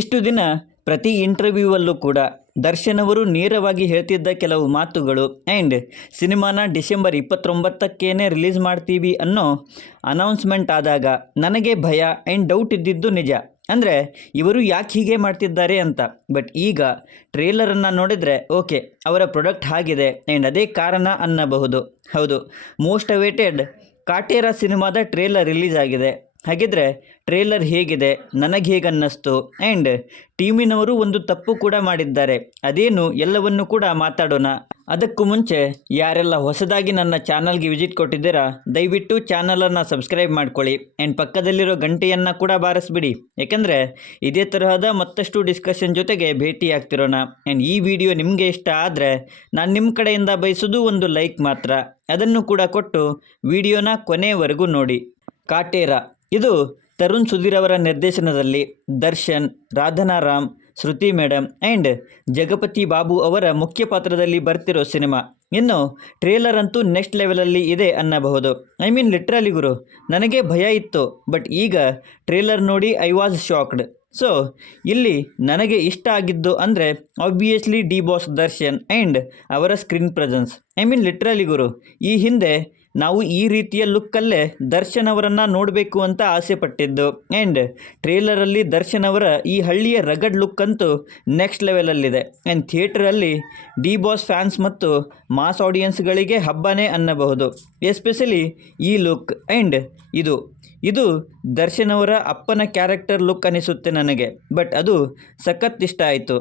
ಇಷ್ಟು ದಿನ ಪ್ರತಿ ಇಂಟರ್ವ್ಯೂವಲ್ಲೂ ಕೂಡ ದರ್ಶನ್ ಅವರು ನೇರವಾಗಿ ಹೇಳ್ತಿದ್ದ ಕೆಲವು ಮಾತುಗಳು ಆ್ಯಂಡ್ ಸಿನಿಮಾನ ಡಿಸೆಂಬರ್ 29ಕ್ಕೇನೆ ರಿಲೀಸ್ ಮಾಡ್ತೀವಿ ಅನ್ನೋ ಅನೌನ್ಸ್ಮೆಂಟ್ ಆದಾಗ ನನಗೆ ಭಯ ಆ್ಯಂಡ್ ಡೌಟ್ ಇದ್ದಿದ್ದು ನಿಜ. ಅಂದರೆ ಇವರು ಯಾಕೆ ಹೀಗೆ ಮಾಡ್ತಿದ್ದಾರೆ ಅಂತ. ಬಟ್ ಈಗ ಟ್ರೇಲರನ್ನು ನೋಡಿದರೆ ಓಕೆ, ಅವರ ಪ್ರಾಡಕ್ಟ್ ಆಗಿದೆ ಆ್ಯಂಡ್ ಅದೇ ಕಾರಣ ಅನ್ನಬಹುದು. ಹೌದು, ಮೋಸ್ಟ್ ಅವೇಟೆಡ್ ಕಾಟೇರ ಸಿನಿಮಾದ ಟ್ರೇಲರ್ ರಿಲೀಸ್ ಆಗಿದೆ. ಹಾಗಿದ್ರೆ ಟ್ರೇಲರ್ ಹೇಗಿದೆ, ನನಗೆ ಹೇಗೆ ಅನ್ನಿಸ್ತು, ಆ್ಯಂಡ್ ಟೀಮಿನವರು ಒಂದು ತಪ್ಪು ಕೂಡ ಮಾಡಿದ್ದಾರೆ, ಅದೇನು ಎಲ್ಲವನ್ನು ಕೂಡ ಮಾತಾಡೋಣ. ಅದಕ್ಕೂ ಮುಂಚೆ ಯಾರೆಲ್ಲ ಹೊಸದಾಗಿ ನನ್ನ ಚಾನಲ್ಗೆ ವಿಸಿಟ್ ಕೊಟ್ಟಿದ್ದೀರಾ, ದಯವಿಟ್ಟು ಚಾನಲನ್ನು ಸಬ್ಸ್ಕ್ರೈಬ್ ಮಾಡ್ಕೊಳ್ಳಿ ಆ್ಯಂಡ್ ಪಕ್ಕದಲ್ಲಿರೋ ಗಂಟೆಯನ್ನು ಕೂಡ ಬಾರಿಸ್ಬಿಡಿ. ಯಾಕೆಂದರೆ ಇದೇ ತರಹದ ಮತ್ತಷ್ಟು ಡಿಸ್ಕಷನ್ ಜೊತೆಗೆ ಭೇಟಿ ಆಗ್ತಿರೋಣ. ಆ್ಯಂಡ್ ಈ ವಿಡಿಯೋ ನಿಮಗೆ ಇಷ್ಟ ಆದರೆ ನಾನು ನಿಮ್ಮ ಕಡೆಯಿಂದ ಬಯಸೋದು ಒಂದು ಲೈಕ್ ಮಾತ್ರ. ಅದನ್ನು ಕೂಡ ಕೊಟ್ಟು ವಿಡಿಯೋನ ಕೊನೆಯವರೆಗೂ ನೋಡಿ. ಕಾಟೇರ ಇದು ತರುಣ್ ಸುಧೀರ್ ಅವರ ನಿರ್ದೇಶನದಲ್ಲಿ ದರ್ಶನ್, ರಾಧನಾ ರಾಮ್, ಶ್ರುತಿ ಮೇಡಮ್ ಆ್ಯಂಡ್ ಜಗಪತಿ ಬಾಬು ಅವರ ಮುಖ್ಯ ಪಾತ್ರದಲ್ಲಿ ಬರ್ತಿರೋ ಸಿನಿಮಾ. ಇನ್ನು ಟ್ರೇಲರ್ ಅಂತೂ ನೆಕ್ಸ್ಟ್ ಲೆವೆಲಲ್ಲಿ ಇದೆ ಅನ್ನಬಹುದು. ಐ ಮೀನ್ ಲಿಟ್ರಲಿ ಗುರು, ನನಗೆ ಭಯ ಇತ್ತು, ಬಟ್ ಈಗ ಟ್ರೇಲರ್ ನೋಡಿ ಐ ವಾಸ್ ಶಾಕ್ಡ್. ಸೊ ಇಲ್ಲಿ ನನಗೆ ಇಷ್ಟ ಆಗಿದ್ದು ಅಂದರೆ obviously D Boss Darshan and ಅವರ screen presence. I mean literally ಗುರು, ಈ ಹಿಂದೆ ನಾವು ಈ ರೀತಿಯ ಲುಕ್ಕಲ್ಲೇ ದರ್ಶನ್ ಅವರನ್ನು ನೋಡಬೇಕು ಅಂತ ಆಸೆ ಪಟ್ಟಿದ್ದು. ಆ್ಯಂಡ್ ಟ್ರೇಲರಲ್ಲಿ ದರ್ಶನ್ ಅವರ ಈ ಹಳ್ಳಿಯ ರಗಡ್ ಲುಕ್ ಅಂತೂ ನೆಕ್ಸ್ಟ್ ಲೆವೆಲಲ್ಲಿದೆ. ಆ್ಯಂಡ್ ಥಿಯೇಟ್ರಲ್ಲಿ ಡಿ ಬಾಸ್ ಫ್ಯಾನ್ಸ್ ಮತ್ತು ಮಾಸ್ ಆಡಿಯನ್ಸ್ಗಳಿಗೆ ಹಬ್ಬನೇ ಅನ್ನಬಹುದು. ಎಸ್ಪೆಷಲಿ ಈ ಲುಕ್ ಆ್ಯಂಡ್ ಇದು ದರ್ಶನ್ ಅವರ ಅಪ್ಪನ ಕ್ಯಾರೆಕ್ಟರ್ ಲುಕ್ ಅನಿಸುತ್ತೆ ನನಗೆ. ಬಟ್ ಅದು ಸಖತ್ ಇಷ್ಟ ಆಯಿತು.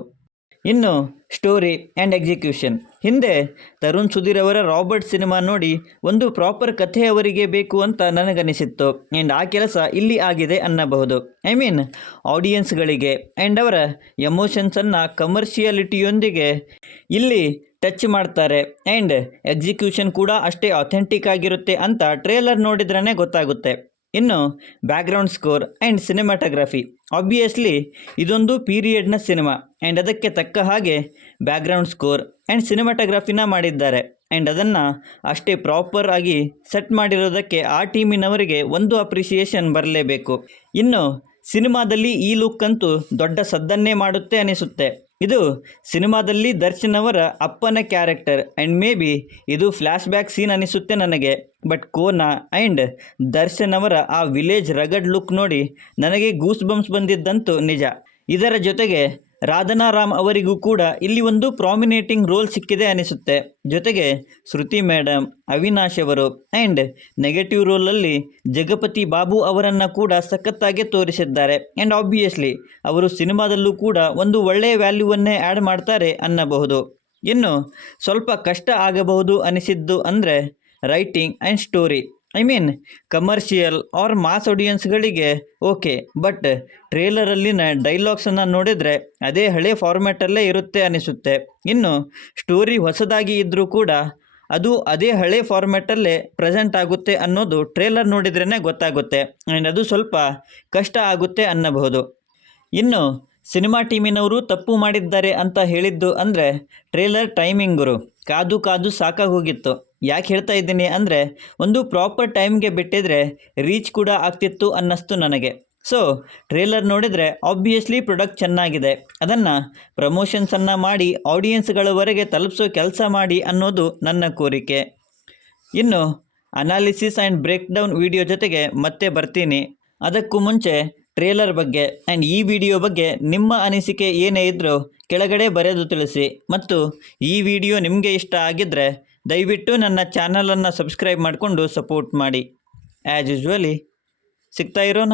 ಇನ್ನು ಸ್ಟೋರಿ ಆ್ಯಂಡ್ ಎಕ್ಸಿಕ್ಯೂಷನ್, ಹಿಂದೆ ತರುಣ್ ಸುಧೀರ್ ಅವರ ರಾಬರ್ಟ್ ಸಿನಿಮಾ ನೋಡಿ ಒಂದು ಪ್ರಾಪರ್ ಕಥೆ ಅವರಿಗೆ ಬೇಕು ಅಂತ ನನಗನಿಸಿತ್ತು. ಆ್ಯಂಡ್ ಆ ಕೆಲಸ ಇಲ್ಲಿ ಆಗಿದೆ ಅನ್ನಬಹುದು. ಐ ಮೀನ್ ಆಡಿಯನ್ಸ್ಗಳಿಗೆ ಆ್ಯಂಡ್ ಅವರ ಎಮೋಷನ್ಸನ್ನು ಕಮರ್ಷಿಯಾಲಿಟಿಯೊಂದಿಗೆ ಇಲ್ಲಿ ಟಚ್ ಮಾಡ್ತಾರೆ. ಆ್ಯಂಡ್ ಎಕ್ಸಿಕ್ಯೂಷನ್ ಕೂಡ ಅಷ್ಟೇ ಅಥೆಂಟಿಕ್ ಆಗಿರುತ್ತೆ ಅಂತ ಟ್ರೇಲರ್ ನೋಡಿದ್ರೇ ಗೊತ್ತಾಗುತ್ತೆ. ಇನ್ನು background score and cinematography, obviously ಇದೊಂದು ಪೀರಿಯಡ್ನ ಸಿನಿಮಾ ಆ್ಯಂಡ್ ಅದಕ್ಕೆ ತಕ್ಕ ಹಾಗೆ ಬ್ಯಾಕ್ಗ್ರೌಂಡ್ ಸ್ಕೋರ್ ಆ್ಯಂಡ್ ಸಿನಿಮಾಟೋಗ್ರಫಿನ ಮಾಡಿದ್ದಾರೆ. ಆ್ಯಂಡ್ ಅದನ್ನು ಅಷ್ಟೇ ಪ್ರಾಪರ್ ಆಗಿ ಸೆಟ್ ಮಾಡಿರೋದಕ್ಕೆ ಆ ಟೀಮಿನವರಿಗೆ ಒಂದು ಅಪ್ರಿಸಿಯೇಷನ್ ಬರಲೇಬೇಕು. ಇನ್ನು ಸಿನಿಮಾದಲ್ಲಿ ಈ ಲುಕ್ ಅಂತೂ ದೊಡ್ಡ ಸದ್ದನ್ನೇ ಮಾಡುತ್ತೆ ಅನಿಸುತ್ತೆ. ಇದು ಸಿನಿಮಾದಲ್ಲಿ ದರ್ಶನ್ ಅವರ ಅಪ್ಪನ ಕ್ಯಾರೆಕ್ಟರ್ ಆ್ಯಂಡ್ ಮೇ ಬಿ ಇದು ಫ್ಲ್ಯಾಶ್ ಬ್ಯಾಕ್ ಸೀನ್ ಅನಿಸುತ್ತೆ ನನಗೆ. ಬಟ್ ಕೋನ ಆ್ಯಂಡ್ ದರ್ಶನ್ ಅವರ ಆ ವಿಲೇಜ್ ರಗಡ್ ಲುಕ್ ನೋಡಿ ನನಗೆ ಗೂಸ್ ಬಂಪ್ಸ್ ಬಂದಿದ್ದಂತೂ ನಿಜ. ಇದರ ಜೊತೆಗೆ ರಾಧನಾ ರಾಮ್ ಅವರಿಗೂ ಕೂಡ ಇಲ್ಲಿ ಒಂದು ಪ್ರಾಮಿನೇಟಿಂಗ್ ರೋಲ್ ಸಿಕ್ಕಿದೆ ಅನಿಸುತ್ತೆ. ಜೊತೆಗೆ ಶ್ರುತಿ ಮೇಡಮ್, ಅವಿನಾಶ್ ಅವರು ಆ್ಯಂಡ್ ನೆಗೆಟಿವ್ ರೋಲಲ್ಲಿ ಜಗಪತಿ ಬಾಬು ಅವರನ್ನು ಕೂಡ ಸಖತ್ತಾಗಿ ತೋರಿಸಿದ್ದಾರೆ. ಆ್ಯಂಡ್ ಆಬ್ವಿಯಸ್ಲಿ ಅವರು ಸಿನಿಮಾದಲ್ಲೂ ಕೂಡ ಒಂದು ಒಳ್ಳೆಯ ವ್ಯಾಲ್ಯೂವನ್ನೇ ಆ್ಯಡ್ ಮಾಡ್ತಾರೆ ಅನ್ನಬಹುದು. ಇನ್ನು ಸ್ವಲ್ಪ ಕಷ್ಟ ಆಗಬಹುದು ಅನಿಸಿದ್ದು ಅಂದರೆ writing and story. I mean commercial or mass ಆಡಿಯನ್ಸ್ಗಳಿಗೆ ಓಕೆ, ಬಟ್ ಟ್ರೇಲರಲ್ಲಿನ ಡೈಲಾಗ್ಸನ್ನು ನೋಡಿದರೆ ಅದೇ ಹಳೆ ಫಾರ್ಮ್ಯಾಟಲ್ಲೇ ಇರುತ್ತೆ ಅನಿಸುತ್ತೆ. ಇನ್ನು ಸ್ಟೋರಿ ಹೊಸದಾಗಿ ಇದ್ದರೂ ಕೂಡ ಅದು ಅದೇ ಹಳೆ ಫಾರ್ಮ್ಯಾಟಲ್ಲೇ ಪ್ರೆಸೆಂಟ್ ಆಗುತ್ತೆ ಅನ್ನೋದು ಟ್ರೇಲರ್ ನೋಡಿದ್ರೇ ಗೊತ್ತಾಗುತ್ತೆ. ಆ್ಯಂಡ್ ಅದು ಸ್ವಲ್ಪ ಕಷ್ಟ ಆಗುತ್ತೆ ಅನ್ನಬಹುದು. ಇನ್ನು ಸಿನಿಮಾ ಟೀಮಿನವರು ತಪ್ಪು ಮಾಡಿದ್ದಾರೆ ಅಂತ ಹೇಳಿದ್ದು ಅಂದರೆ ಟ್ರೇಲರ್ ಟೈಮಿಂಗರು ಕಾದು ಸಾಕಾಗಿ ಹೋಗಿತ್ತು. ಯಾಕೆ ಹೇಳ್ತಾ ಇದ್ದೀನಿ ಅಂದರೆ ಒಂದು ಪ್ರಾಪರ್ ಟೈಮ್ಗೆ ಬಿಟ್ಟಿದ್ರೆ ರೀಚ್ ಕೂಡ ಆಗ್ತಿತ್ತು ಅನ್ನಿಸ್ತು ನನಗೆ. ಸೊ ಟ್ರೇಲರ್ ನೋಡಿದರೆ ಆಬ್ವಿಯಸ್ಲಿ ಪ್ರಾಡಕ್ಟ್ ಚೆನ್ನಾಗಿದೆ, ಅದನ್ನು ಪ್ರಮೋಷನ್ಸನ್ನು ಮಾಡಿ ಆಡಿಯನ್ಸ್ಗಳವರೆಗೆ ತಲುಪಿಸೋ ಕೆಲಸ ಮಾಡಿ ಅನ್ನೋದು ನನ್ನ ಕೋರಿಕೆ. ಇನ್ನು analysis and break down video ಜೊತೆಗೆ ಮತ್ತೆ ಬರ್ತೀನಿ. ಅದಕ್ಕೂ ಮುಂಚೆ ಟ್ರೇಲರ್ ಬಗ್ಗೆ ಆ್ಯಂಡ್ ಈ ವಿಡಿಯೋ ಬಗ್ಗೆ ನಿಮ್ಮ ಅನಿಸಿಕೆ ಏನೇ ಇದ್ದರೂ ಕೆಳಗಡೆ ಬರೆದು ತಿಳಿಸಿ. ಮತ್ತು ಈ ವಿಡಿಯೋ ನಿಮಗೆ ಇಷ್ಟ ಆಗಿದ್ದರೆ ದಯವಿಟ್ಟು ನನ್ನ ಚಾನಲನ್ನು ಸಬ್ಸ್ಕ್ರೈಬ್ ಮಾಡಿಕೊಂಡು ಸಪೋರ್ಟ್ ಮಾಡಿ. ಆ್ಯಸ್ ಯೂಶ್ವಲಿ ಸಿಗ್ತಾ ಇರೋಣ.